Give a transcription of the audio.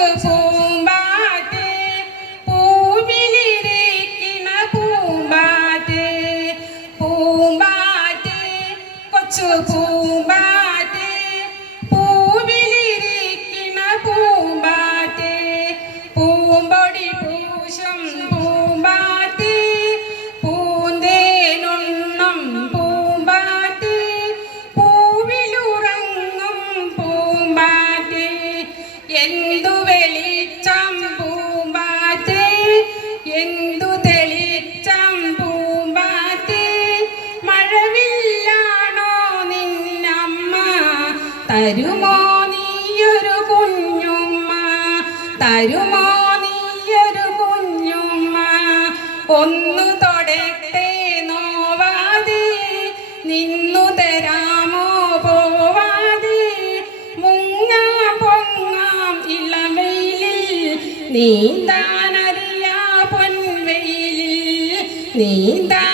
കൊച്ചു പൂമ്പാറ്റേ പൂവിലിരിക്കുന്ന പൂമ്പാറ്റേ പൂമ്പാറ്റേ കൊച്ചു പൂമ്പാറ്റേ പൂവിലിരിക്കുന്ന പൂമ്പാറ്റേ പൂമ്പൊടി പൂശും പൂമ്പാറ്റേ പൂന്തേനുണ്ണം പൂമ്പാറ്റേ പൂവിലുറങ്ങും പൂമ്പാറ്റേ എന്തു വെളിച്ചം പൂമ്പാറ്റേ എന്തു തെളിച്ചം പൂമ്പാറ്റേ മഴവില്ലാണോ നിന്നമ്മ തരുമോ നീയൊരു കുഞ്ഞുമ്മ തരുമോ നീയൊരു കുഞ്ഞുമ്മ ഒന്നു തൊടട്ടെ നോവാതെ നിന്നു തരാമോ പോവാതെ മുങ്ങാം പൊങ്ങാം ഇളമയിലിൽ നീന്താനറിയാ പൊൻവെയിലിൽ നീന്താ